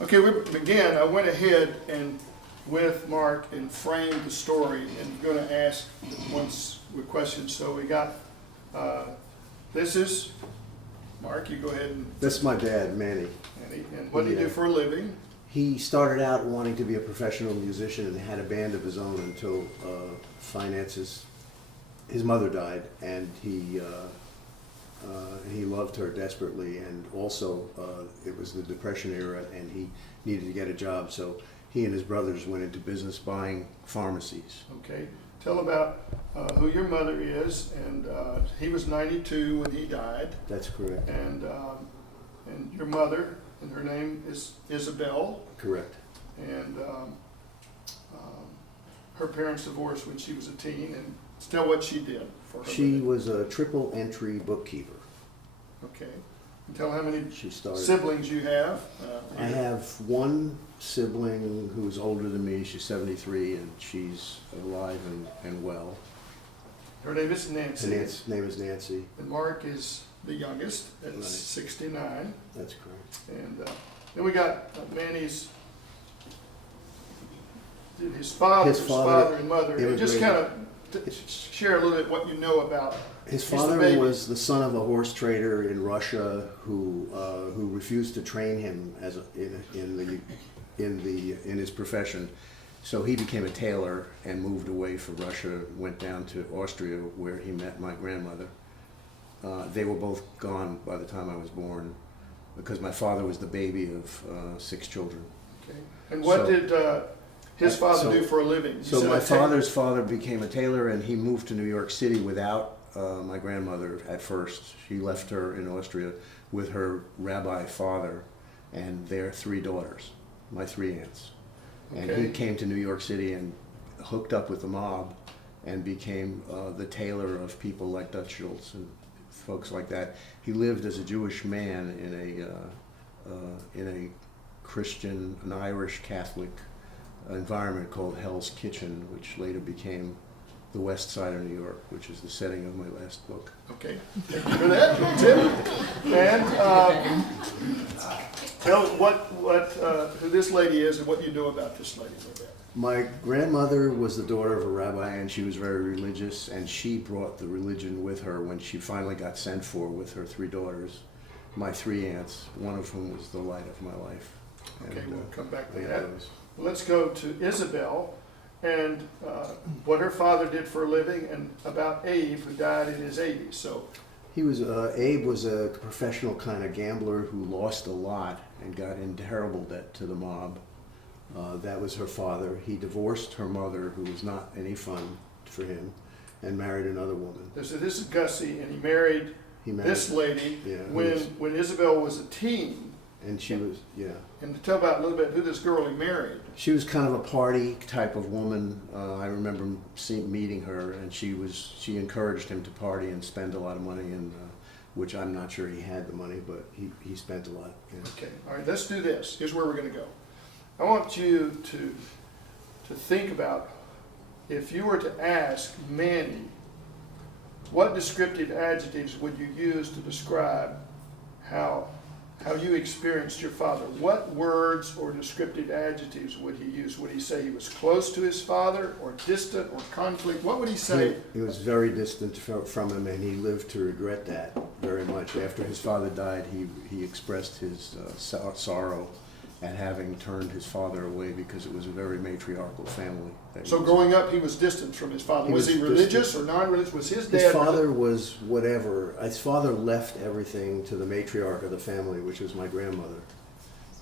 Okay, we begin. I went ahead and with Mark and framed the story and going to ask once with questions. So we got, this is, Mark, you go ahead and. This is my dad, Manny. And what do you do for a living? He started out wanting to be a professional musician and had a band of his own until finances, his mother died, and he loved her desperately, and also it was the Depression era and he needed to get a job, so he and his brothers went into business buying pharmacies. Okay, tell about who your mother is, and he was 92 when he died. That's correct. And your mother, and her name is Isabel. Correct. And her parents divorced when she was a teen, and tell what she did for her. She was a triple entry bookkeeper. Okay. And tell how many She started. siblings you have. I have one sibling who's older than me. She's 73, and she's alive and well. Her name is Nancy. Her name is Nancy. And Mark is the youngest at Right. 69. That's correct. And then we got Manny's, his father and mother. And just kind of share a little bit what you know about. His father was the son of a horse trader in Russia who refused to train him as in his profession. So he became a tailor and moved away from Russia, went down to Austria where he met my grandmother. They were both gone by the time I was born because my father was the baby of 6 children. Okay. And what did his father do for a living? So my father's father became a tailor, and he moved to New York City without my grandmother at first. She left her in Austria with her rabbi father and their 3 daughters, my 3 aunts. And he came to New York City and hooked up with the mob and became the tailor of people like Dutch Schultz and folks like that. He lived as a Jewish man in a Christian, an Irish Catholic environment called Hell's Kitchen, which later became the West Side of New York, which is the setting of my last book. Okay, thank you for that, Tim. And tell who this lady is and what you know about this lady a little bit. My grandmother was the daughter of a rabbi, and she was very religious, and she brought the religion with her when she finally got sent for with her 3 daughters, my 3 aunts, one of whom was the light of my life. Okay, and, we'll come back to yeah, that. Well, let's go to Isabel and what her father did for a living, and about Abe, who died in his 80s. So he was Abe was a professional kind of gambler who lost a lot and got in terrible debt to the mob. That was her father. He divorced her mother, who was not any fun for him, and married another woman. this is Gussie, and he married this lady when Isabel was a teen. And she was, And to tell about a little bit who this girl he married. She was kind of a party type of woman. I remember meeting her, and she encouraged him to party and spend a lot of money, and which I'm not sure he had the money, but he spent a lot. Yeah. Okay, all right, let's do this. Here's where we're going to go. I want you to think about, if you were to ask Manny, what descriptive adjectives would you use to describe how you experienced your father? What words or descriptive adjectives would he use? Would he say he was close to his father, or distant, or conflict? What would he say? He was very distant from him, and he lived to regret that very much. After his father died, he expressed his sorrow at having turned his father away because it was a very matriarchal family. So growing up, he was distant from his father. Was he religious or non-religious? Was his dad? His father was whatever. His father left everything to the matriarch of the family, which was my grandmother.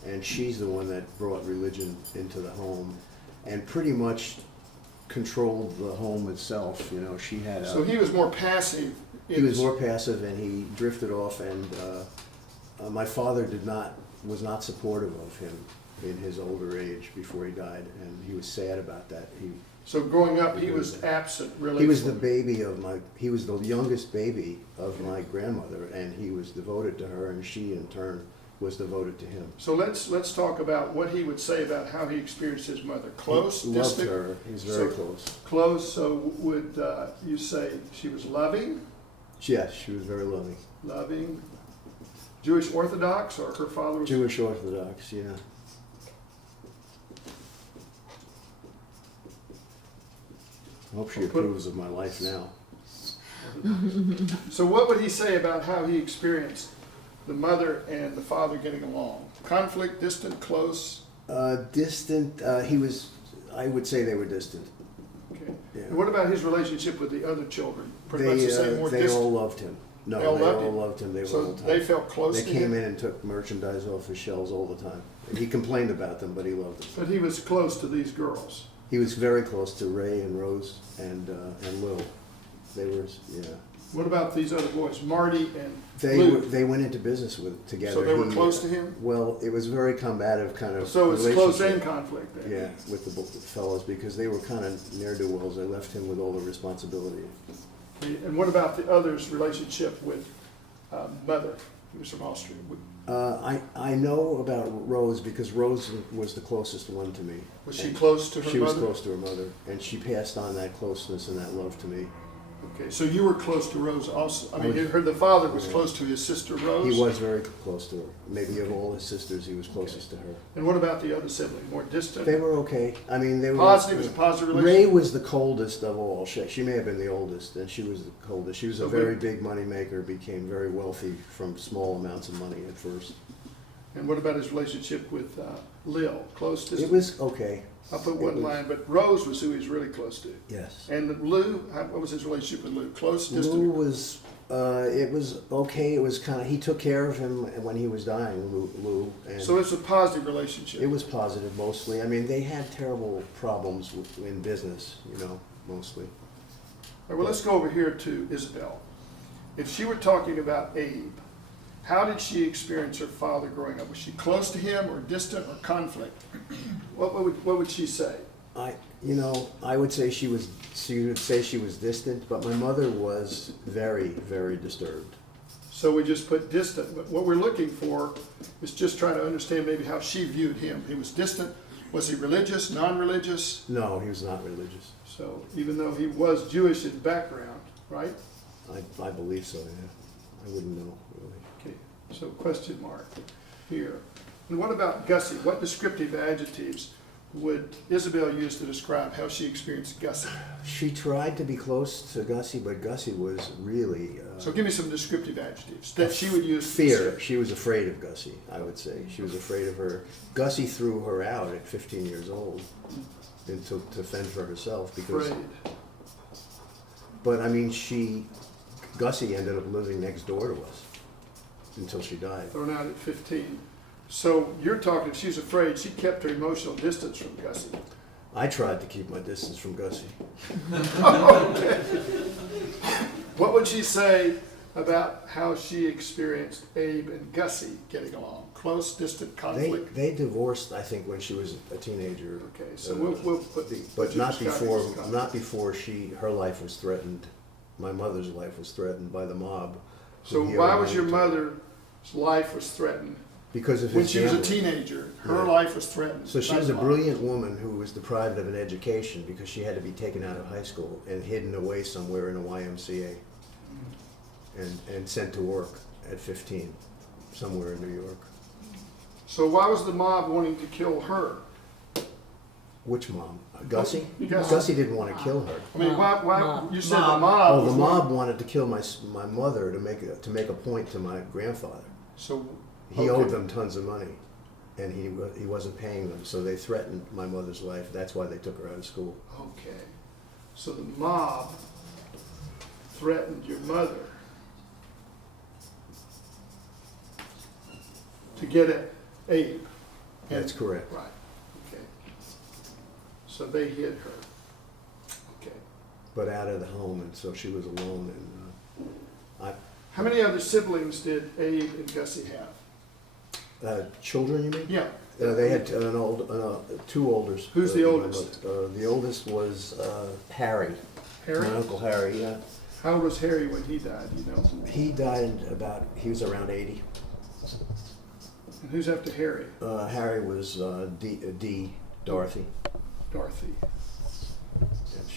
And she's the one that brought religion into the home and pretty much controlled the home itself. You know, she had So he was more passive. He was more passive, and he drifted off, and my father was not supportive of him in his older age before he died, and he was sad about that. So growing up, he was absent, really. He was the youngest baby of my grandmother, and he was devoted to her, and she in turn was devoted to him. So let's talk about what he would say about how he experienced his mother. Close, he distant. Loved her. He's very close. Close. So would you say she was loving? Yes, she was very loving. Loving. Jewish Orthodox, or her father was? Jewish Orthodox, yeah. hope she approves of my life now. So what would he say about how he experienced the mother and the father getting along? Conflict, distant, close? Distant, I would say they were distant. Okay. Yeah. And what about his relationship with the other children? Pretty much the same, more They distant? all loved him. No, They all loved him? loved him. They were So all tight. they felt close They to came him? in and took merchandise off his shelves all the time. He complained about them, but he loved them. But he was close to these girls. He was very close to Ray and Rose and Lil. They were, yeah. What about these other boys, Marty and They Luke? they went into business together. So they were close to him? Well, it was very combative kind of. So it's close relationship. and conflict then? Yeah, with the fellows, because they were kind of ne'er-do-wells. They left him with all the responsibility. And what about the other's relationship with mother, who was from Austria? I know about Rose because Rose was the closest one to me. Was she And close to her She mother? was close to her mother, and she passed on that closeness and that love to me. Okay, so you were close to Rose also. I mean, I you was- heard the father was Yeah. close to his sister Rose? He was very close to her. Maybe of all his sisters, he was closest to her. And what about the other sibling? More distant? They were okay. I mean, they were Positive? Was a positive Ray relationship? was the coldest of all. She may have been the oldest, and she was the coldest. She was So a we- very big money maker, became very wealthy from small amounts of money at first. And what about his relationship with Lil? Close, distant? It was okay. I'll put it one was- line, but Rose was who he was really close to. Yes. And Lou, what was his relationship with Lou? Close, Lou distant? was, it was okay. It was kind of, he took care of him when he was dying, Lou. And So it's a positive relationship. it was positive mostly. I mean, they had terrible problems in business, mostly. All right, well, let's go over here to Isabel. If she were talking about Abe, how did she experience her father growing up? Was she close to him or distant or conflict? What would she say? I would say she would say she was distant, but my mother was very, very disturbed. So we just put distant, but what we're looking for is just trying to understand maybe how she viewed him. He was distant. Was he religious, non-religious? No, he was not religious. So even though he was Jewish in background, right? I believe so, yeah. I wouldn't know, really. Okay, so question mark here. And what about Gussie? What descriptive adjectives would Isabel use to describe how she experienced Gussie? She tried to be close to Gussie, but Gussie was really... So give me some descriptive adjectives that she would use. Fear. She was afraid of Gussie, I would say. She was afraid of her. Gussie threw her out at 15 years old and to fend for herself. Because, Afraid. but I mean, Gussie ended up living next door to us until she died. Thrown out at 15. So you're talking, if she's afraid, she kept her emotional distance from Gussie. I tried to keep my distance from Gussie. Okay. What would she say about how she experienced Abe and Gussie getting along? Close, distant, conflict? They divorced, I think, when she was a teenager. Okay, so we'll put the... But not before. conflict. Not before her life was threatened. My mother's life was threatened by the mob. So who he why owed was your money to. mother's life was threatened? Because of his When she was a gambling. teenager, her Yeah. life was threatened. So she by was the a mob. brilliant woman who was deprived of an education because she had to be taken out of high school and hidden away somewhere in a YMCA and sent to work at 15 somewhere in New York. So why was the mob wanting to kill her? Which mom? Gussie? Gussie. Gussie didn't want to kill her. I mean, why Mob. you said the Mob. mob Oh, the was mob wanted to kill my mother to make a point to my grandfather. So He okay. owed them tons of money, and he wasn't paying them, so they threatened my mother's life. That's why they took her out of school. Okay. So the mob threatened your mother to get at Abe. That's correct. Right. Okay. So they hid her. Okay. But out of the home, and so she was alone. And How many other siblings did Abe and Gussie have? children, you mean? Yeah. They had two older. Who's the oldest? The oldest was Harry. Harry? My uncle Harry. Yeah. How old was Harry when he died, you know? He died he was around 80. And who's after Harry? Harry was Dorothy. Dorothy. And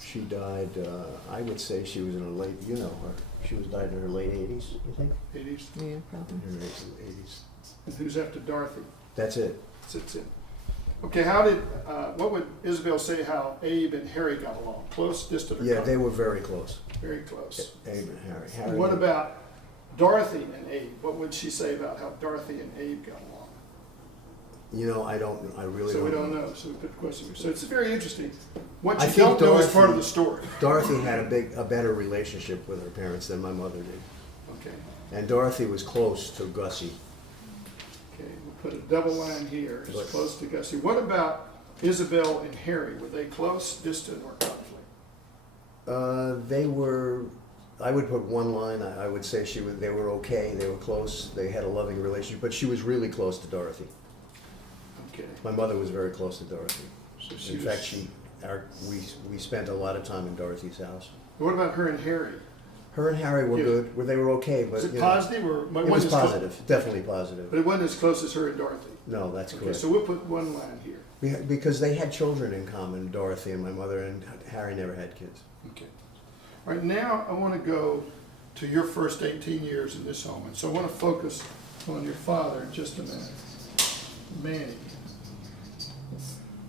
she died, I would say she was in her late, she was died in her late 80s, you think? 80s. Yeah, probably. In her 80s. And who's after Dorothy? That's it. That's it. Okay, how did, what would Isabel say how Abe and Harry got along? Close, distant, or Yeah, close? they were very close. Very close. Abe and Harry. What about Dorothy and Abe? What would she say about how Dorothy and Abe got along? You know, I really So don't. we don't know, so we put the question. So it's very interesting. What I you think don't know is Dorothy- part of the story. Dorothy had a better relationship with her parents than my mother did. Okay, And Dorothy was close to Gussie. okay, we'll put a double line here, But- it's close to Gussie. What about Isabel and Harry? Were they close, distant, or conflict? They were, I would put one line, I would say they were okay, they were close, they had a loving relationship, but she was really close to Dorothy. Okay, My mother was very close to Dorothy. so she In was. fact, we spent a lot of time in Dorothy's house. What about her and Harry? Her and Harry were Yeah. good, they were okay, but Was it you know, positive or? it was positive, definitely positive. But it wasn't as close as her and Dorothy. No, that's Okay, correct. so we'll put one line here. Because they had children in common, Dorothy and my mother, and Harry never had kids. Okay. All right, now I want to go to your first 18 years in this home. And so I want to focus on your father in just a minute. Manny.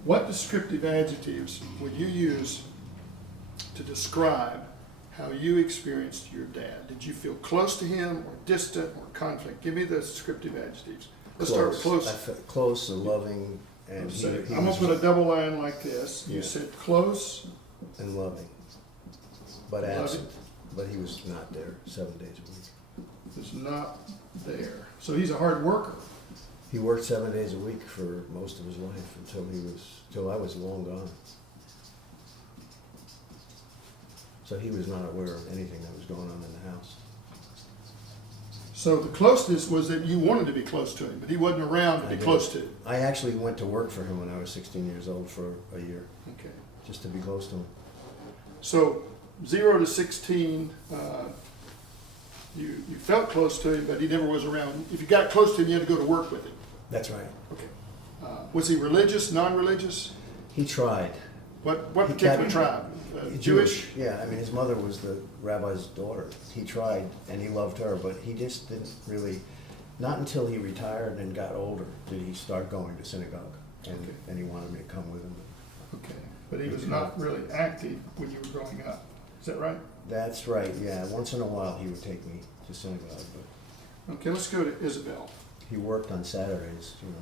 What descriptive adjectives would you use to describe how you experienced your dad? Did you feel close to him or distant or conflict? Give me the descriptive adjectives. Let's start with close. I felt close and loving, and he I'm going was to put a double line like this. You Yeah. said close. and loving, but Loving. absent. But he was not there 7 days a week. Is not there. So he's a hard worker. He worked 7 days a week for most of his life until I was long gone. So he was not aware of anything that was going on in the house. So the closeness was that you wanted to be close to him, but he wasn't around to I be did. close to. I actually went to work for him when I was 16 years old for a year, Okay. just to be close to him. So 0 to 16, you felt close to him, but he never was around. If you got close to him, you had to go to work with him. That's right. Okay. Was he religious, non-religious? He tried. What He particular kept- tribe? Jewish? Yeah, I mean, his mother was the rabbi's daughter. He tried, and he loved her, but he just didn't really, not until he retired and got older did he start going to synagogue, and, Okay. and he wanted me to come with him. Okay. But he was not really active when you were growing up. Is that right? That's right, yeah. Once in a while, he would take me to synagogue, but Okay, let's go to Isabel. he worked on Saturdays, you know.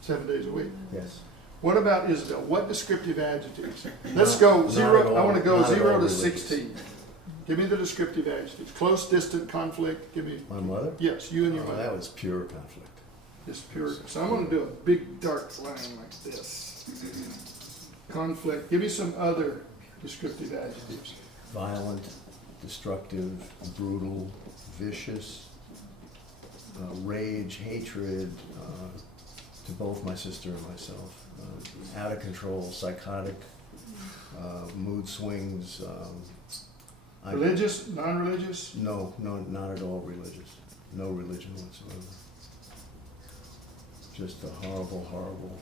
7 days a week. Yes. What about Isabel? What descriptive adjectives? Let's go Not zero. at all. I want to go Not at 0 all to religious. 16. Give me the descriptive adjectives. Close, distant, conflict. Give me. My mother? Yes, you and your Oh, mother. that was pure conflict. Just pure. So I'm going to do a big dark line like this. Conflict. Give me some other descriptive adjectives. Violent, destructive, brutal, vicious, rage, hatred to both my sister and myself, out of control, psychotic, mood swings. Religious, non-religious. No, not at all religious. No religion whatsoever. Just a horrible, horrible,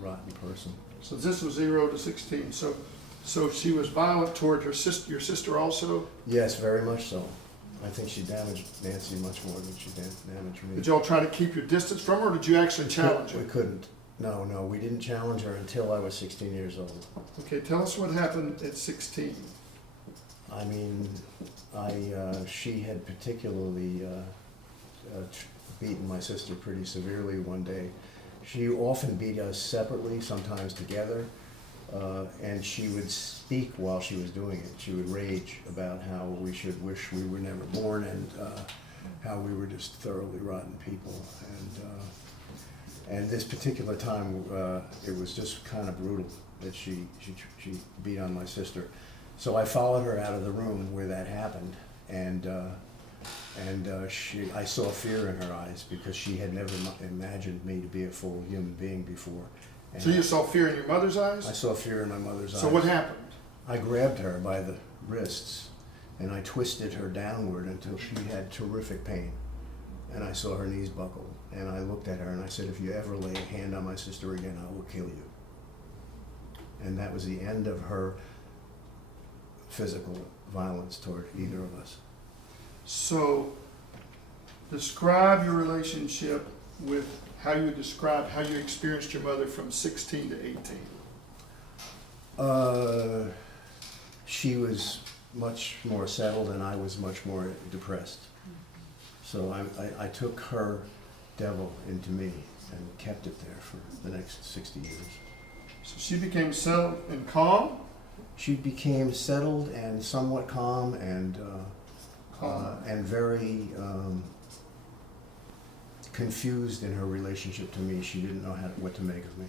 rotten person. So this was 0 to 16. So she was violent toward her sister. Your sister also. Yes, very much so. I think she damaged Nancy much more than she damaged me. Did y'all try to keep your distance from her, or did you actually challenge We her? couldn't. No, we didn't challenge her until I was 16 years old. Okay, tell us what happened at 16. I mean, she had particularly beaten my sister pretty severely one day. She often beat us separately, sometimes together, and she would speak while she was doing it. She would rage about how we should wish we were never born, and how we were just thoroughly rotten people. And this particular time, it was just kind of brutal that she beat on my sister. So I followed her out of the room where that happened, and I saw fear in her eyes because she had never imagined me to be a full human being before. And So you saw fear in your mother's eyes? I saw fear in my mother's eyes. So what happened? I grabbed her by the wrists and I twisted her downward until she had terrific pain. And I saw her knees buckle. And I looked at her and I said, if you ever lay a hand on my sister again, I will kill you. And that was the end of her physical violence toward either of us. So describe your relationship with how you would describe how you experienced your mother from 16 to 18. She was much more settled and I was much more depressed. So I took her devil into me and kept it there for the next 60 years. So she became settled and calm? She became settled and somewhat calm and very confused in her relationship to me. She didn't know what to make of me.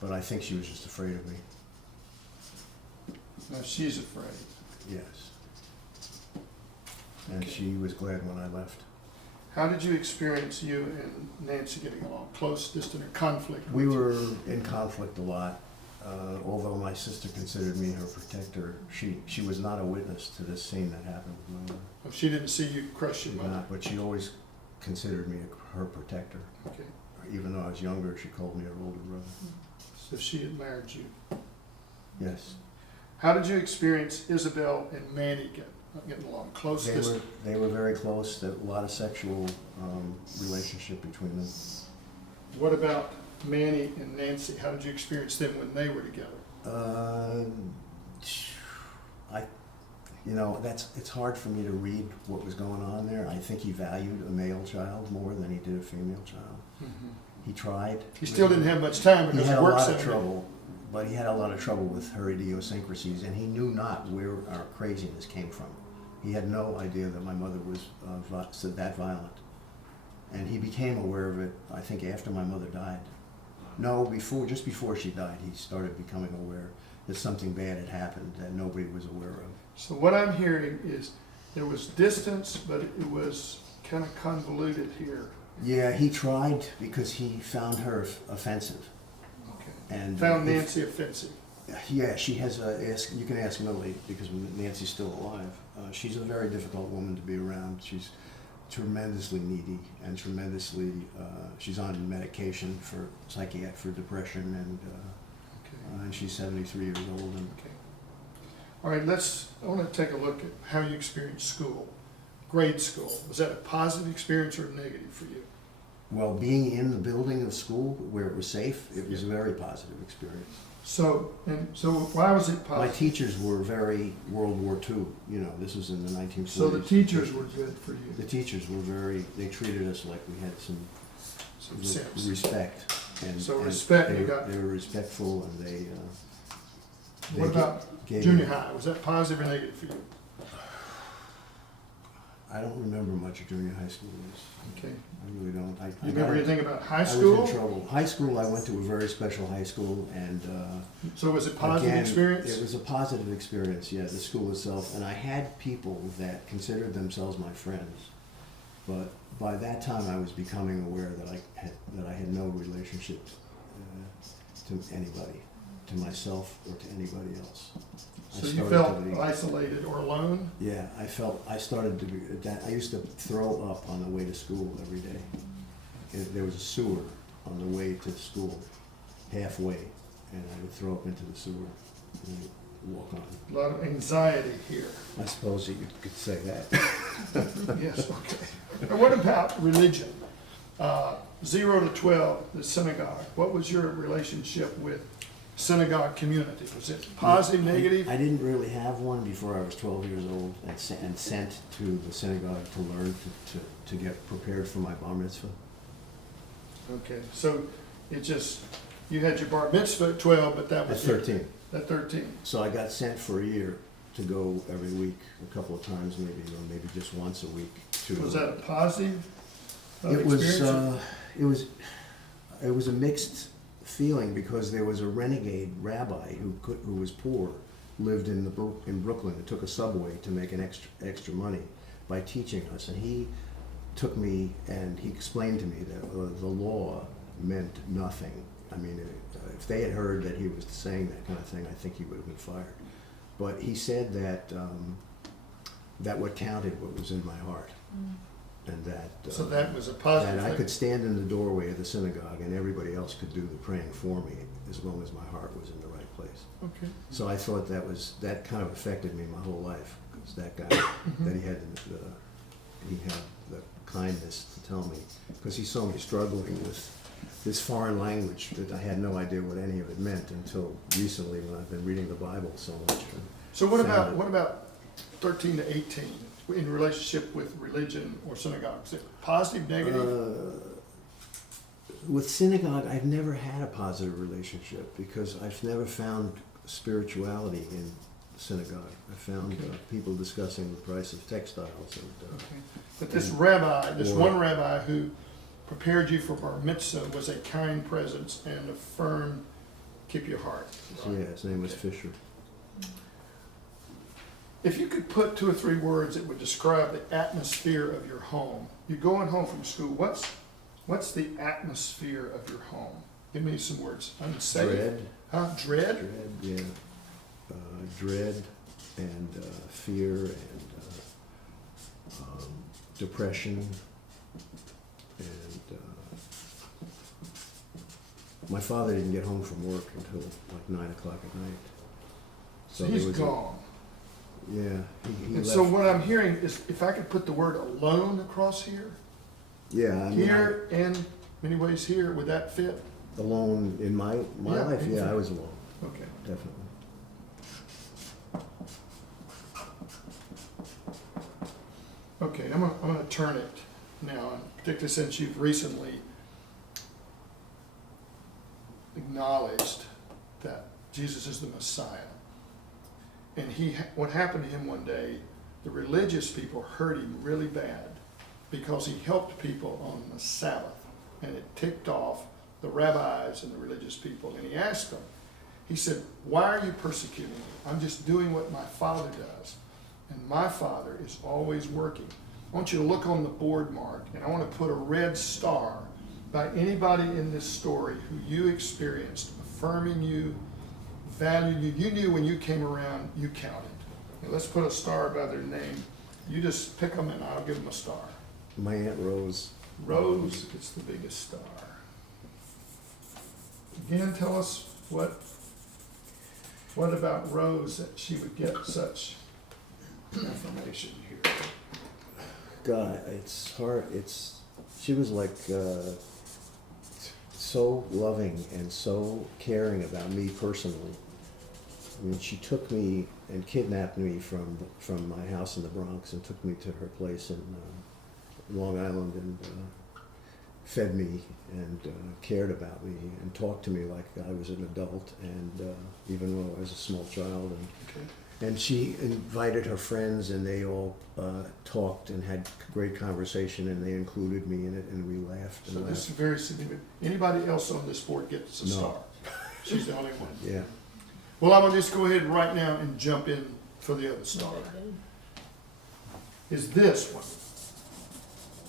But I think she was just afraid of me. Now she's afraid. Yes. And she was glad when I left. How did you experience you and Nancy getting along? Close, distant, or conflict? We were in conflict a lot. Although my sister considered me her protector, she was not a witness to this scene that happened with my mother. Oh, she didn't see you crush your mother? Not, but she always considered me her protector. Okay. Even though I was younger, she called me her older brother. So she admired you. Yes. How did you experience Isabel and Manny getting along? Close, distant? They were very close. There was a lot of sexual relationship between them. What about Manny and Nancy? How did you experience them when they were together? It's hard for me to read what was going on there. I think he valued a male child more than he did a female child. Mm-hmm. He tried. He still didn't have much time because he had he a worked lot so of many. trouble, but he had a lot of trouble with her idiosyncrasies, and he knew not where our craziness came from. He had no idea that my mother was that violent, and he became aware of it, I think, after my mother died. No, just before she died, he started becoming aware that something bad had happened that nobody was aware of. So what I'm hearing is there was distance, but it was kind of convoluted here. Yeah, he tried because he found her offensive. Okay. And found Nancy offensive. Yeah, she has you can ask Millie because Nancy's still alive. She's a very difficult woman to be around. She's tremendously needy and tremendously, she's on medication for depression and she's 73 years old. And okay. All right, I want to take a look at how you experienced school, grade school. Was that a positive experience or a negative for you? Well, being in the building of school where it was safe, it was a very positive experience. So why was it positive? My teachers were very World War II. You know, this was in the 1940s. So the teachers were good for you. The teachers were they treated us like we had some sense. Respect. So respect they, you got. They were respectful and they what about junior high? Was that positive or negative for you? I don't remember much of junior high school years. Okay. I really don't. You remember anything about high school? I was in trouble. High school, I went to a very special high school, and so was it a positive experience? It was a positive experience. Yeah, the school itself, and I had people that considered themselves my friends, but by that time I was becoming aware that I had no relationship to anybody, to myself or to anybody else. So you felt isolated or alone? Yeah, I started to be, I used to throw up on the way to school every day. There was a sewer on the way to school, halfway, and I would throw up into the sewer and walk on. A lot of anxiety here. I suppose you could say that. Yes, okay. And what about religion? 0 to 12, the synagogue. What was your relationship with synagogue community? Was it positive, negative? I didn't really have one before I was 12 years old and sent to the synagogue to learn to get prepared for my bar mitzvah. Okay, so you had your bar mitzvah at 12, but that was at 13. At 13. So I got sent for a year to go every week, a couple of times maybe, or maybe just once a week. Was that a positive experience? It was a mixed feeling because there was a renegade rabbi who was poor, lived in Brooklyn, and took a subway to make an extra money by teaching us, and he took me and he explained to me that the law meant nothing. I mean, if they had heard that he was saying that kind of thing, I think he would have been fired. But he said that what counted what was in my heart. And that so that was a positive that I could stand in the doorway of the synagogue and everybody else could do the praying for me as long as my heart was in the right place. Okay. So I thought that kind of affected me my whole life, because that guy that he had the kindness to tell me, because he saw me struggling with this foreign language that I had no idea what any of it meant until recently when I've been reading the Bible so much. So what about 13 to 18 in relationship with religion or synagogue? Is it positive, negative? With synagogue, I've never had a positive relationship because I've never found spirituality in synagogue. I found people discussing the price of textiles. And, But this rabbi, one rabbi who prepared you for bar mitzvah was a kind presence and a firm keep your heart. Right? Yeah, his name was Fisher. If you could put 2 or 3 words that would describe the atmosphere of your home. You're going home from school. What's the atmosphere of your home? Give me some words. Unsafe. Dread. Huh? Dread? Dread, yeah. Dread and fear and depression. And my father didn't get home from work until like 9 o'clock at night. So he's gone. Yeah. He And left. so what I'm hearing is, if I could put the word alone across here, Yeah, I mean, here in many ways here, would that fit? alone in my Yeah, life, in yeah, fact. I was alone, Okay. definitely. Okay, I'm gonna turn it now, and particularly since you've recently acknowledged that Jesus is the Messiah. And what happened to him one day, the religious people hurt him really bad because he helped people on the Sabbath, and it ticked off the rabbis and the religious people. And he asked them, he said, "Why are you persecuting me? I'm just doing what my Father does. And my Father is always working." I want you to look on the board, Mark, and I want to put a red star by anybody in this story who you experienced, affirming you, valued you. You knew when you came around, you counted. Now, let's put a star by their name. You just pick them and I'll give them a star. My Aunt Rose. Rose gets the biggest star. Again, tell us what about Rose that she would get such affirmation here? God, it's hard. She was like so loving and so caring about me personally. I mean, she took me and kidnapped me from my house in the Bronx and took me to her place in Long Island and fed me and cared about me and talked to me like I was an adult, and even when I was a small child. And Okay. And she invited her friends, and they all talked and had great conversation, and they included me in it, and we laughed and So laughed. this is very significant. Anybody else on this board gets a No. star? She's the only one. Yeah. Well, I'm gonna just go ahead right now and jump in for the other star. Is this one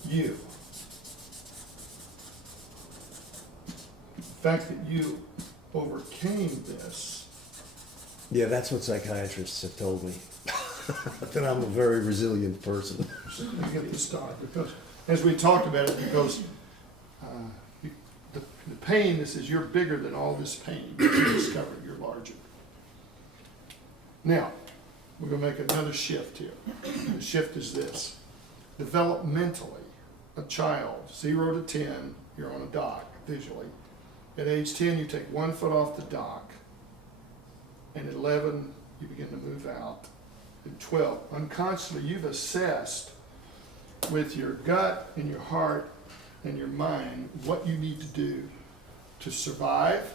you? The fact that you overcame this. Yeah, that's what psychiatrists have told me. That I'm a very resilient person. You get the star because, as we talked about it, because the pain, this is, you're bigger than all this pain. You discovered you're larger. Now, we're going to make another shift here. The shift is this. Developmentally, a child, 0 to 10, you're on a dock visually. At age 10, you take 1 foot off the dock. And at 11, you begin to move out. At 12, unconsciously, you've assessed with your gut and your heart and your mind what you need to do to survive,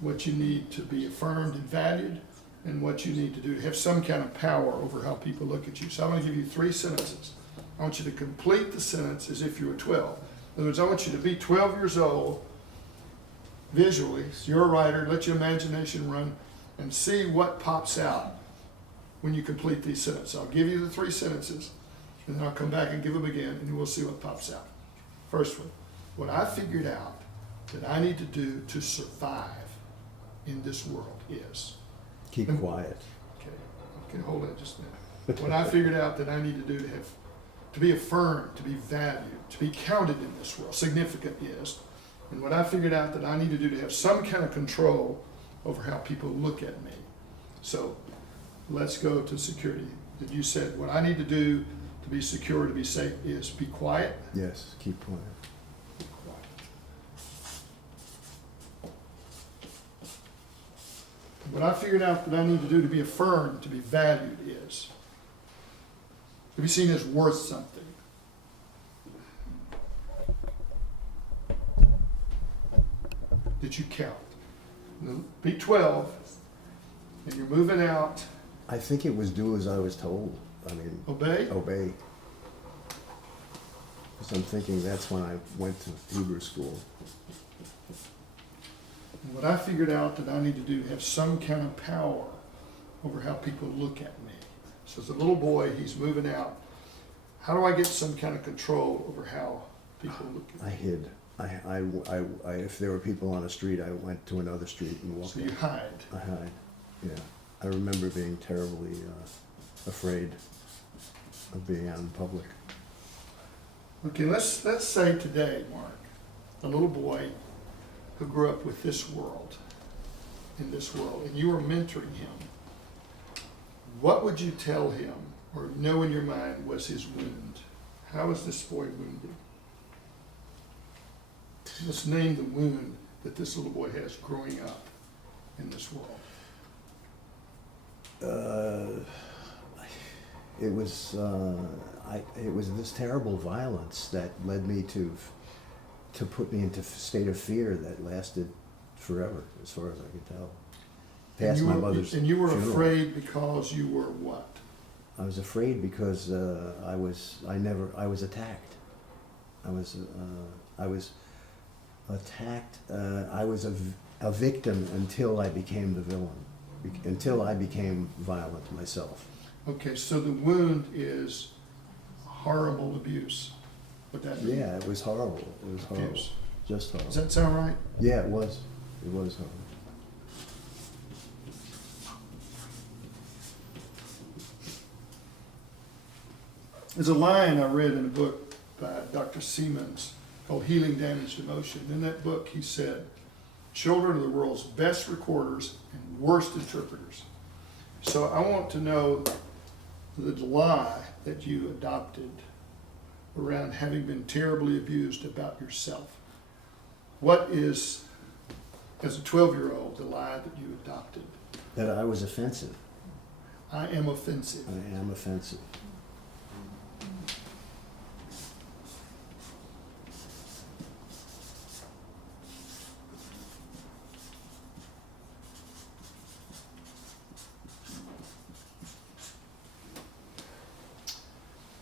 what you need to be affirmed and valued, and what you need to do to have some kind of power over how people look at you. So I'm going to give you 3 sentences. I want you to complete the sentence as if you were 12. In other words, I want you to be 12 years old visually. So you're a writer. Let your imagination run and see what pops out when you complete these sentences. I'll give you the 3 sentences, and then I'll come back and give them again, and we'll see what pops out. First one, what I figured out that I need to do to survive in this world is... Keep quiet. Okay, hold on just a minute. What I figured out that I need to do to be affirmed, to be valued, to be counted in this world, significant is, and what I figured out that I need to do to have some kind of control over how people look at me. So let's go to security. That you said what I need to do to be secure, to be safe, is be quiet. Yes, keep quiet. Be quiet. What I figured out that I need to do to be affirmed, to be valued, is to be seen as worth something. That you count. Be 12, and you're moving out. I think it was do as I was told. I mean, Obey? obey. Because I'm thinking that's when I went to Hebrew school. And what I figured out that I need to do, have some kind of power over how people look at me. So as a little boy, he's moving out. How do I get some kind of control over how people look at me? I hid. If there were people on a street, I went to another street and walked. So you hide. I hide. Yeah. I remember being terribly afraid of being out in public. Okay, let's say today, Mark, a little boy who grew up with this world, in this world, and you were mentoring him. What would you tell him, or know in your mind, was his wound? How is this boy wounded? Let's name the wound that this little boy has growing up in this world. It was this terrible violence that led me to put me into a state of fear that lasted forever, as far as I could tell. Past my mother's And you were funeral. afraid because you were what? I was afraid because I was attacked. I was attacked. I was a victim until I became the villain, until I became violent myself. Okay, so the wound is horrible abuse. What that mean? Yeah, it was horrible. It was horrible. Abuse. Just horrible. Does that sound right? Yeah, it was. It was horrible. There's a line I read in a book by Dr. Siemens called Healing Damaged Emotion. In that book, he said, children are the world's best recorders and worst interpreters. So I want to know the lie that you adopted around having been terribly abused about yourself. What is, as a 12-year-old, the lie that you adopted? That I was offensive. I am offensive. I am offensive.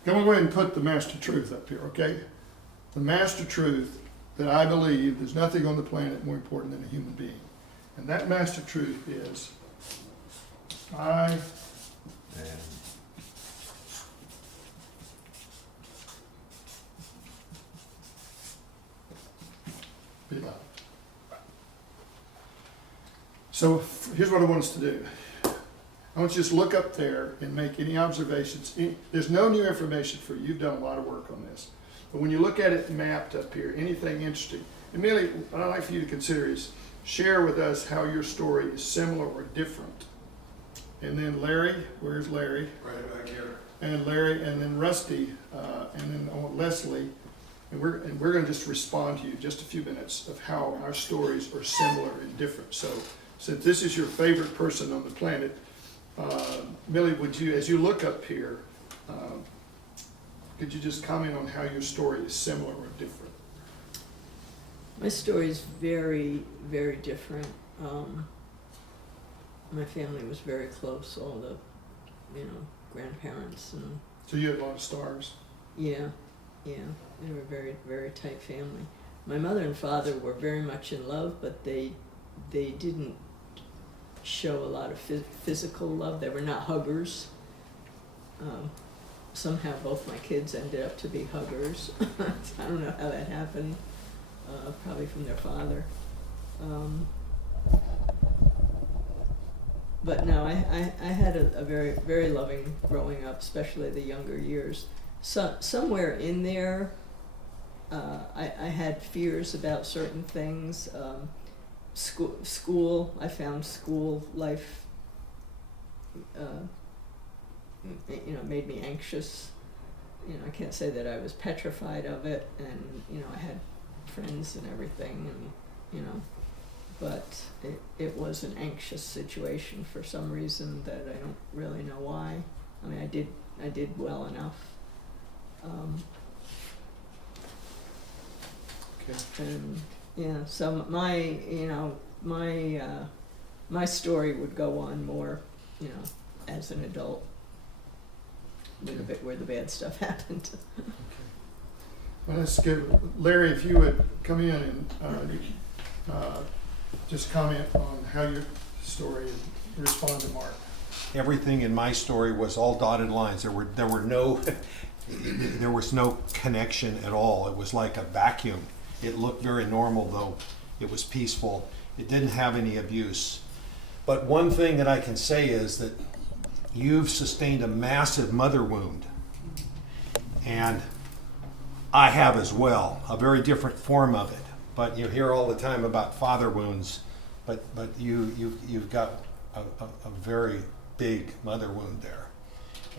I'm going to go ahead and put the master truth up here, okay? The master truth that I believe there's nothing on the planet more important than a human being. And that master truth is, I And be loved. So here's what I want us to do. I want you to just look up there and make any observations. There's no new information for you. You've done a lot of work on this. But when you look at it mapped up here, anything interesting, and merely what I'd like for you to consider is share with us how your story is similar or different. And then Larry, where's Larry? Right back here. And Larry, and then Rusty, and then I want Leslie. And we're going to just respond to you just a few minutes of how our stories are similar and different. So since this is your favorite person on the planet, Millie, would you, as you look up here, could you just comment on how your story is similar or different? My story is very, very different. My family was very close, all the, grandparents and So you had a lot of stars. yeah, they were a very, very tight family. My mother and father were very much in love, but they didn't show a lot of physical love. They were not huggers. Somehow both my kids ended up to be huggers. I don't know how that happened. Probably from their father. But no, I had a very, very loving growing up, especially the younger years. So somewhere in there, I had fears about certain things. School, I found school life, made me anxious. I can't say that I was petrified of it, and I had friends and everything, and but it was an anxious situation for some reason that I don't really know why. I mean, I did well enough. Okay. And yeah, so my story would go on more, as an adult, where the bad stuff happened. Okay. Well, that's good. Larry, if you would come in and just comment on how your story and respond to Mark. Everything in my story was all dotted lines. There were no there was no connection at all. It was like a vacuum. It looked very normal, though. It was peaceful. It didn't have any abuse. But one thing that I can say is that you've sustained a massive mother wound, and I have as well, a very different form of it. But you hear all the time about father wounds, but you've got a very big mother wound there.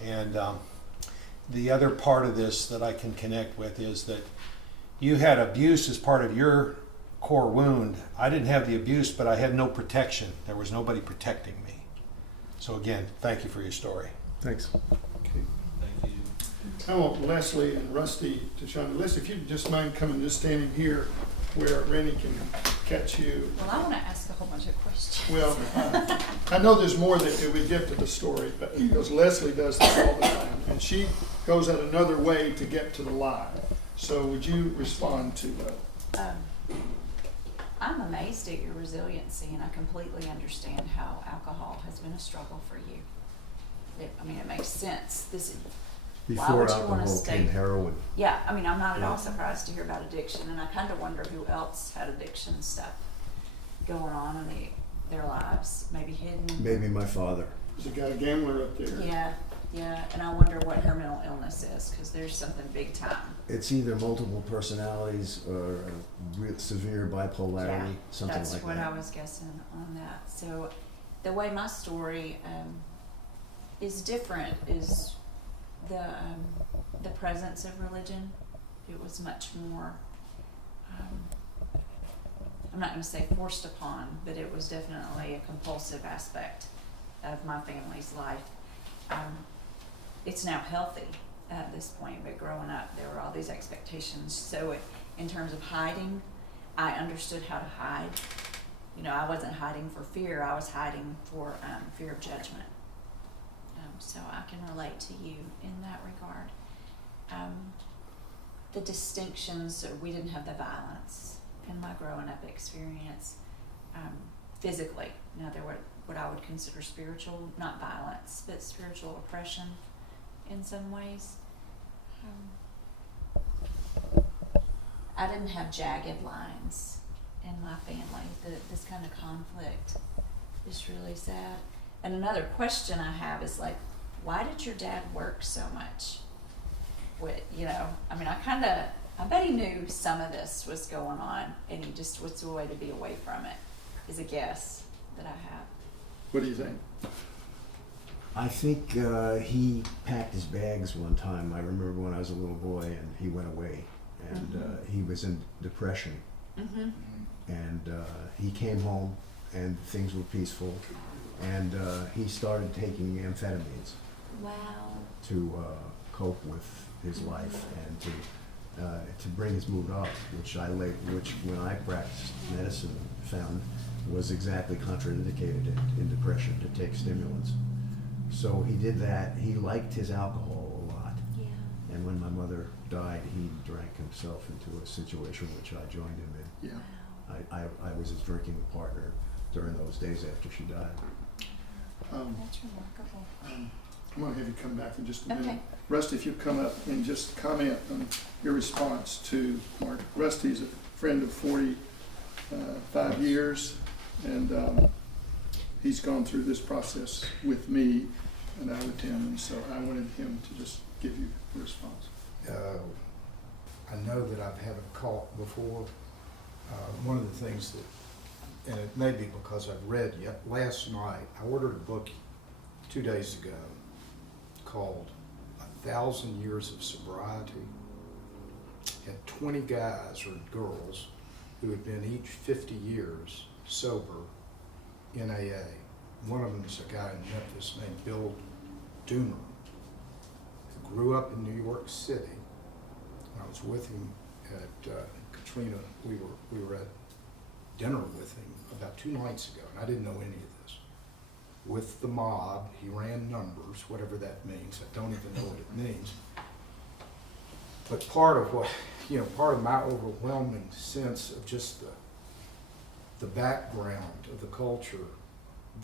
And the other part of this that I can connect with is that you had abuse as part of your core wound. I didn't have the abuse, but I had no protection. There was nobody protecting me. So again, thank you for your story. Thanks. Okay. Thank you. I want Leslie and Rusty to chime in. Leslie, if you just mind coming, just standing here where Rennie can catch you. Well, I want to ask a whole bunch of questions. Well, I know there's more that we get to the story, but because Leslie does this all the time, and she goes at another way to get to the lie. So would you respond to that? I'm amazed at your resiliency, and I completely understand how alcohol has been a struggle for you. It makes sense. Why Before would you wanna alcohol stay- came heroin. Yeah, I'm not at all surprised to hear about addiction, and I kind of wonder who else had addiction stuff going on in their lives, maybe hidden. Maybe my father. There's a guy, a gambler up there. Yeah, and I wonder what her mental illness is, because there's something big time. It's either multiple personalities or real severe bipolarity, something like that. That's what I was guessing on that. So the way my story is different is the presence of religion. It was much more, I'm not going to say forced upon, but it was definitely a compulsive aspect of my family's life. It's now healthy at this point, but growing up there were all these expectations. So in terms of hiding, I understood how to hide. I wasn't hiding for fear, I was hiding for fear of judgment. So I can relate to you in that regard. The distinctions, we didn't have the violence in my growing up experience physically. Now there were what I would consider spiritual, not violence, but spiritual oppression in some ways. I didn't have jagged lines in my family. This kind of conflict is really sad. And another question I have is why did your dad work so much? I bet he knew some of this was going on, and he just was a way to be away from it, is a guess that I have. What do you think? I think he packed his bags one time. I remember when I was a little boy, and he went away, and he was in depression. Mm-hmm. And he came home, and things were peaceful, and he started taking amphetamines. Wow. To cope with his life and to bring his mood up, which when I practiced medicine found was exactly contraindicated in depression to take stimulants. So he did that. He liked his alcohol a lot. Yeah. And when my mother died, he drank himself into a situation which I joined him in. Yeah. Wow. I was his drinking partner during those days after she died. That's remarkable. I'm going to have you come back in just a minute. Okay. Rusty, if you come up and just comment on your response to Mark. Rusty's a friend of 45 years, and he's gone through this process with me, and I with him, and so I wanted him to just give you a response. I know that I've had a call before. One of the things that, and it may be because I've read yet, last night, I ordered a book 2 days ago called 1,000 years of sobriety, had 20 guys or girls who had been each 50 years sober in AA. One of them is a guy in Memphis named Bill Doomer, who grew up in New York City. I was with him at Katrina. We were at dinner with him about 2 nights ago, and I didn't know any of this. With the mob, he ran numbers, whatever that means. I don't even know what it means. But part of what, part of my overwhelming sense of just the background of the culture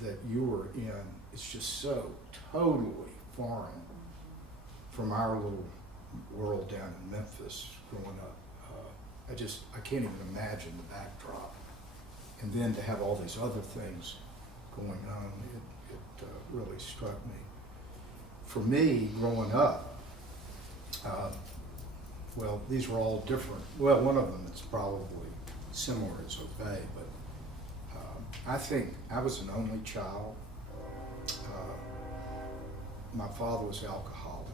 that you were in is just so totally foreign from our little world down in Memphis growing up. I can't even imagine the backdrop. And then to have all these other things going on, it really struck me. For me, growing up, well, these were all different. Well, one of them is probably similar as Obey, but I think I was an only child. My father was alcoholic,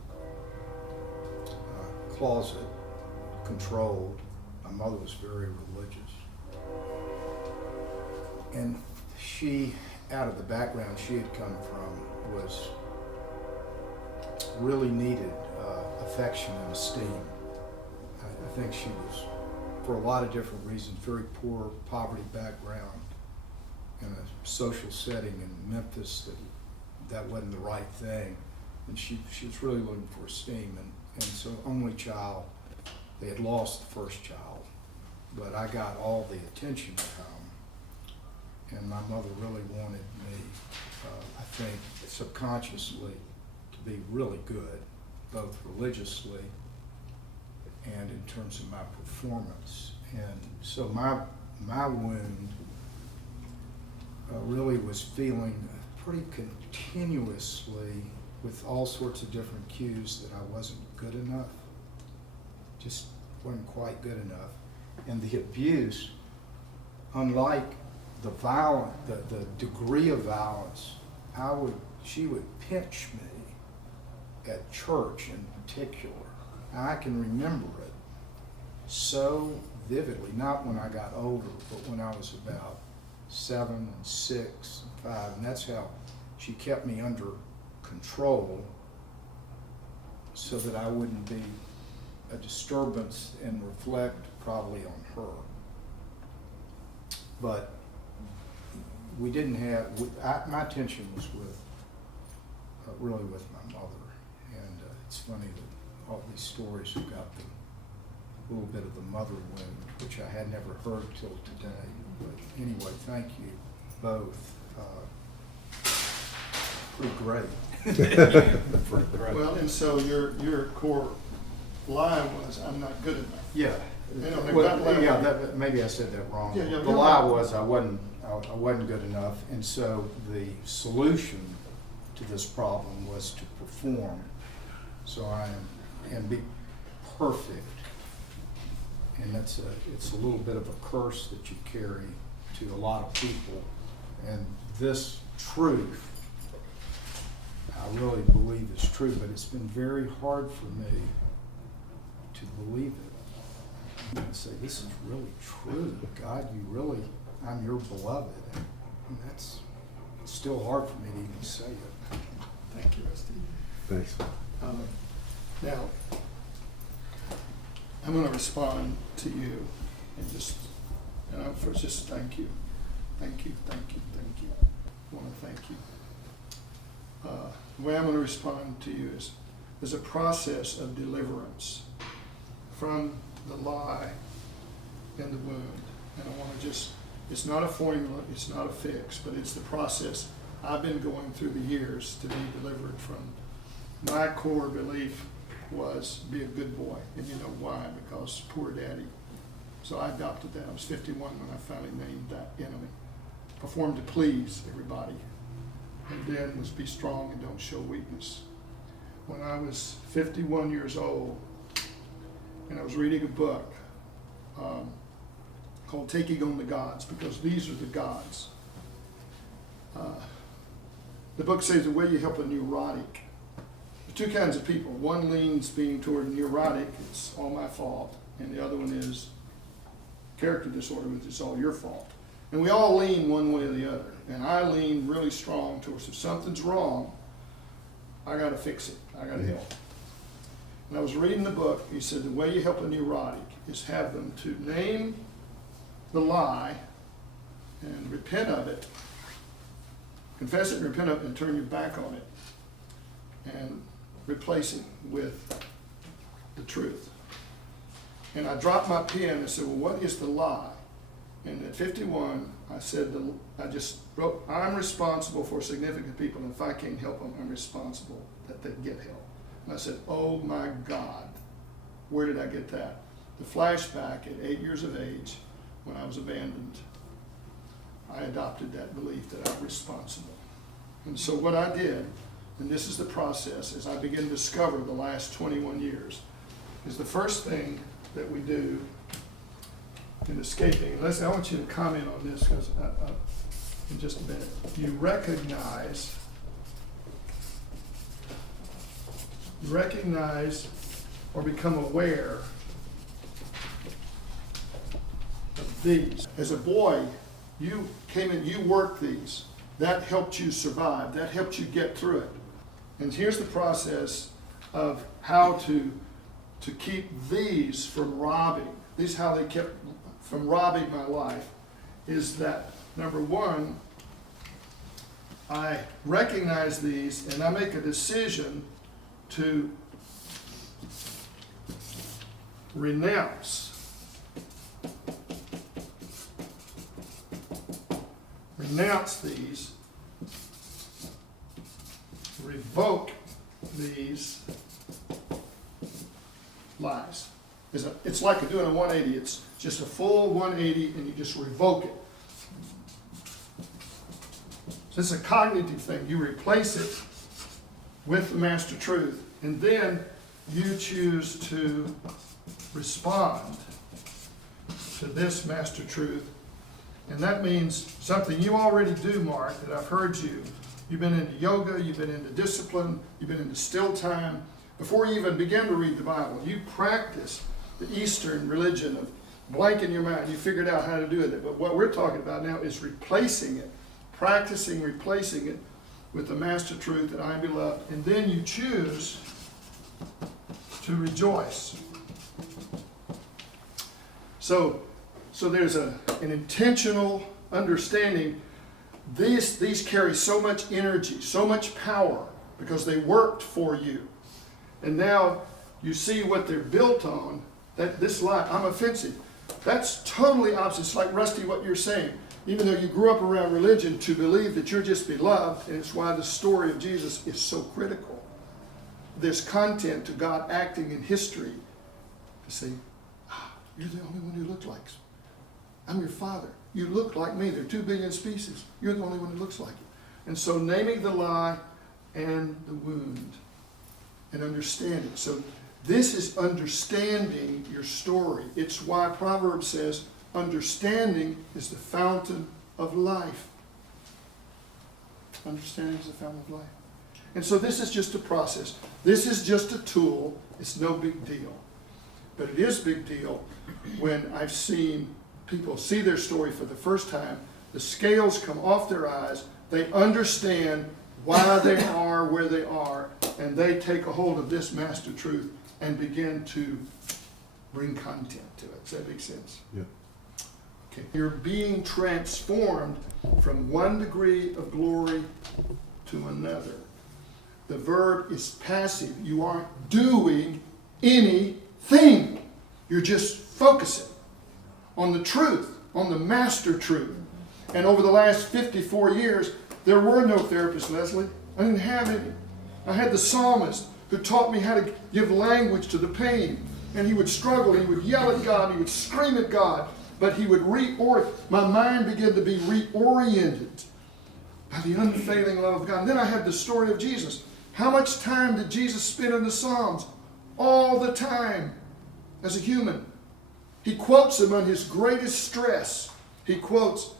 closet, controlled. My mother was very religious. And she, out of the background she had come from, was really needed affection and esteem. I think she was, for a lot of different reasons, very poor, poverty background, in a social setting in Memphis that wasn't the right thing. And she was really looking for esteem. And so only child, they had lost the first child, but I got all the attention at home. And my mother really wanted me, I think, subconsciously to be really good, both religiously and in terms of my performance. And so my wound really was feeling pretty continuously with all sorts of different cues that I wasn't good enough, just wasn't quite good enough. And the abuse, unlike the degree of violence, she would pinch me at church in particular. I can remember it so vividly, not when I got older, but when I was about 7 and 6 and 5, and that's how she kept me under control so that I wouldn't be a disturbance and reflect probably on her. But we didn't have, my tension was with, really with my mother. And it's funny that all these stories have got a little bit of the mother wound, which I had never heard till today. But anyway, thank you both. Pretty great. Pretty great. Well, and so your core lie was, I'm not good enough. Yeah. Maybe I said that wrong. Yeah, the lie was I wasn't good enough, and so the solution to this problem was to perform. So and be perfect. And it's a little bit of a curse that you carry to a lot of people. And this truth, I really believe is true, but it's been very hard for me to believe it. And say, this is really true. God, I'm your beloved. And it's still hard for me to even say it. Thank you, Rusty. Thanks. Now, I'm going to respond to you and just thank you. Thank you, thank you, thank you. I want to thank you. The way I'm going to respond to you is there's a process of deliverance from the lie and the wound. And I want to it's not a formula, it's not a fix, but it's the process I've been going through the years to be delivered from. My core belief was be a good boy. And you know why? Because poor daddy. So I adopted that. I was 51 when I finally named that enemy. Performed to please everybody. And then was be strong and don't show weakness. When I was 51 years old, and I was reading a book called Taking on the Gods, because these are the gods. The book says the way you help a neurotic two kinds of people. One leans being toward neurotic, it's all my fault, and the other one is character disorder, which is all your fault. And we all lean one way or the other. And I lean really strong towards if something's wrong, I got to fix it. I got to help. And I was reading the book. He said the way you help a neurotic is have them to name the lie and repent of it, confess it and repent of it, and turn your back on it and replace it with the truth. And I dropped my pen and said, well, what is the lie? And at 51, I said, I just wrote, I'm responsible for significant people, and if I can't help them, I'm responsible that they get help. And I said, oh my God, where did I get that? The flashback at 8 years of age, when I was abandoned, I adopted that belief that I'm responsible. And so what I did, and this is the process, as I begin to discover the last 21 years, is the first thing that we do in escaping. And Leslie, I want you to comment on this because in just a minute. You recognize or become aware of these. As a boy, you came in, you worked these. That helped you survive. That helped you get through it. And here's the process of how to keep these from robbing. This is how they kept from robbing my life, is that, number one, I recognize these and I make a decision to renounce these, revoke these lies. It's like doing a 180. It's just a full 180 and you just revoke it. So it's a cognitive thing. You replace it with the master truth, and then you choose to respond to this master truth. And that means something you already do, Mark, that I've heard you. You've been into yoga, you've been into discipline, you've been into still time. Before you even begin to read the Bible, you practice the Eastern religion of blanking your mind. You figured out how to do it. But what we're talking about now is replacing it, practicing replacing it with the master truth that I am beloved. And then you choose to rejoice. So there's an intentional understanding. These carry so much energy, so much power, because they worked for you. And now you see what they're built on. That this lie, I'm offensive. That's totally opposite. It's like, Rusty, what you're saying. Even though you grew up around religion, to believe that you're just beloved, and it's why the story of Jesus is so critical. There's content to God acting in history to say, you're the only one who looks like us. I'm your father. You look like me. There are 2 billion species. You're the only one who looks like you. And so naming the lie and the wound and understanding. So this is understanding your story. It's why Proverbs says, understanding is the fountain of life. Understanding is the fountain of life. And so this is just a process. This is just a tool. It's no big deal. But it is a big deal when I've seen people see their story for the first time. The scales come off their eyes. They understand why they are where they are. And they take a hold of this master truth and begin to bring content to it. Does that make sense? Yeah. Okay. You're being transformed from one degree of glory to another. The verb is passive. You aren't doing anything. You're just focusing on the truth, on the master truth. And over the last 54 years, there were no therapists, Leslie. I didn't have any. I had the psalmist who taught me how to give language to the pain. And he would struggle, he would yell at God, he would scream at God, but he would my mind began to be reoriented by the unfailing love of God. And then I had the story of Jesus. How much time did Jesus spend in the Psalms? All the time as a human. He quotes them on his greatest stress. He quotes,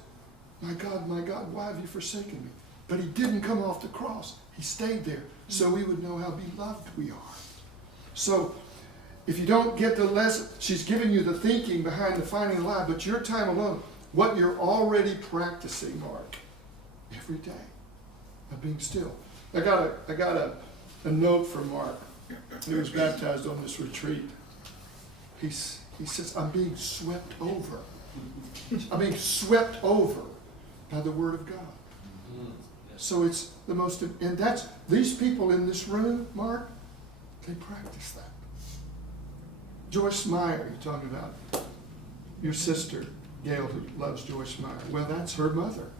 my God, why have you forsaken me? But he didn't come off the cross. He stayed there so we would know how beloved we are. So if you don't get the lesson, she's giving you the thinking behind the finding the lie, but your time alone, what you're already practicing, Mark, every day, of being still. I got a note from Mark. He was baptized on this retreat. He says, I'm being swept over. I'm being swept over by the Word of God. So it's the most, and that's, these people in this room, Mark, they practice that. Joyce Meyer, you're talking about your sister, Gail, who loves Joyce Meyer. Well, that's her mother.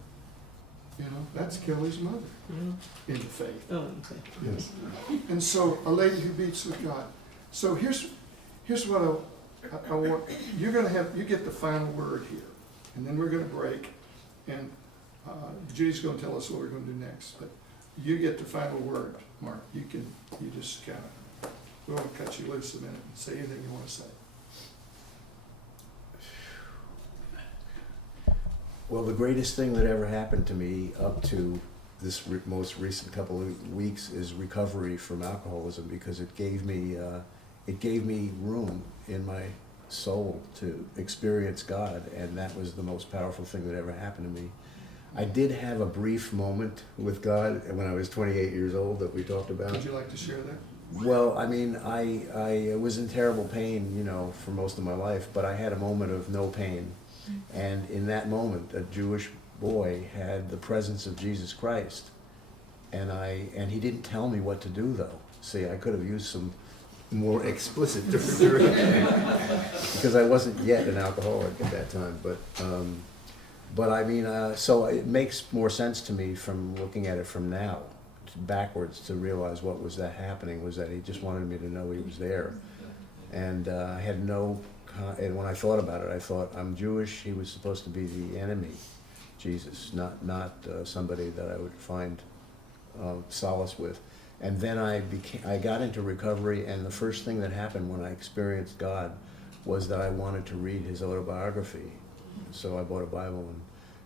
You know, that's Kelly's mother in the faith. Oh, okay. Yes. And so a lady who beats with God. So here's what I want. You're going to have, you get the final word here. And then we're going to break. And Judy's going to tell us what we're going to do next. But you get the final word, Mark. You just kind of, we want to cut you loose a minute and say anything you want to say. Well, the greatest thing that ever happened to me up to this most recent couple of weeks is recovery from alcoholism, because it gave me room in my soul to experience God, and that was the most powerful thing that ever happened to me. I did have a brief moment with God when I was 28 years old that we talked about. Would you like to share that? Well, I mean, I was in terrible pain, you know, for most of my life, but I had a moment of no pain. And in that moment, a Jewish boy had the presence of Jesus Christ. And he didn't tell me what to do, though. See, I could have used some more explicit direction because I wasn't yet an alcoholic at that time. But I mean, so it makes more sense to me from looking at it from now backwards to realize what was that happening was that he just wanted me to know he was there. And I had no, and when I thought about it, I thought, I'm Jewish, he was supposed to be the enemy, Jesus, not somebody that I would find solace with. And then I got into recovery, and the first thing that happened when I experienced God was that I wanted to read his autobiography. So I bought a Bible, and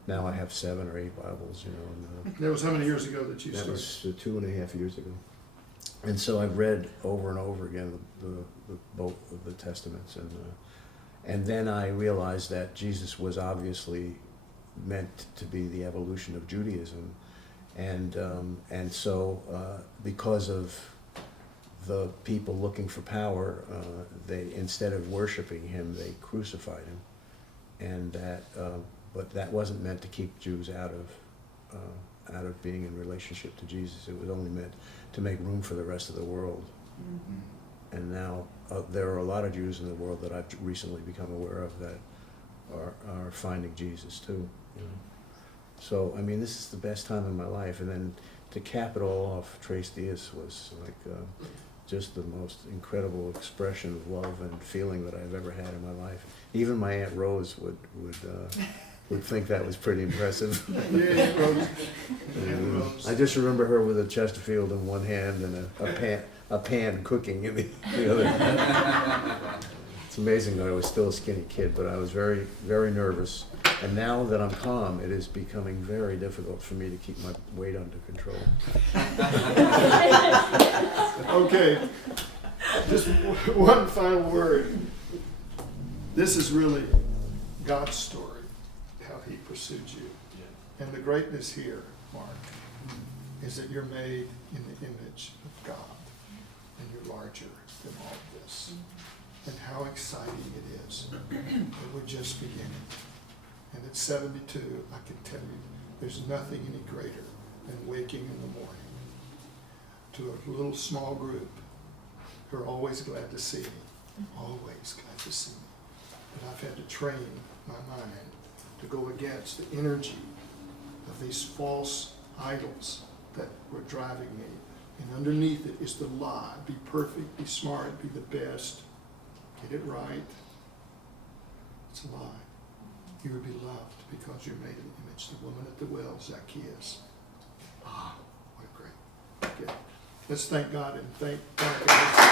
now I have 7 or 8 Bibles, you know. And, That was how many years ago that you that started? was 2.5 years ago. And so I've read over and over again both of the Testaments, and then I realized that Jesus was obviously meant to be the evolution of Judaism, and so because of the people looking for power, they, instead of worshiping him, they crucified him, and that but that wasn't meant to keep Jews out of being in relationship to Jesus. It was only meant to make room for the rest of the world. Mm-hmm. And now there are a lot of Jews in the world that I've recently become aware of that are finding Jesus too. You know? So I mean, this is the best time in my life. And then to cap it all off, Tres Dias was like just the most incredible expression of love and feeling that I've ever had in my life. Even my Aunt Rose would think that was pretty impressive. Yeah, Rose. I just remember her with a Chesterfield in one hand and a pan cooking in the other. It's amazing that I was still a skinny kid, but I was very, very nervous. And now that I'm calm, it is becoming very difficult for me to keep my weight under control. Okay, just one final word. This is really God's story, how he pursued you. And the greatness here, Mark, is that you're made in the image of God, and you're larger than all of this. And how exciting it is that we're just beginning. And at 72, I can tell you, there's nothing any greater than waking in the morning to a little small group who are always glad to see me, always glad to see me. But I've had to train my mind to go against the energy of these false idols that were driving me. And underneath it is the lie: be perfect, be smart, be the best, get it right. It's a lie. You are beloved because you're made in the image. The woman at the well, Zacchaeus. Ah, what a great gift. Let's thank God and thank God.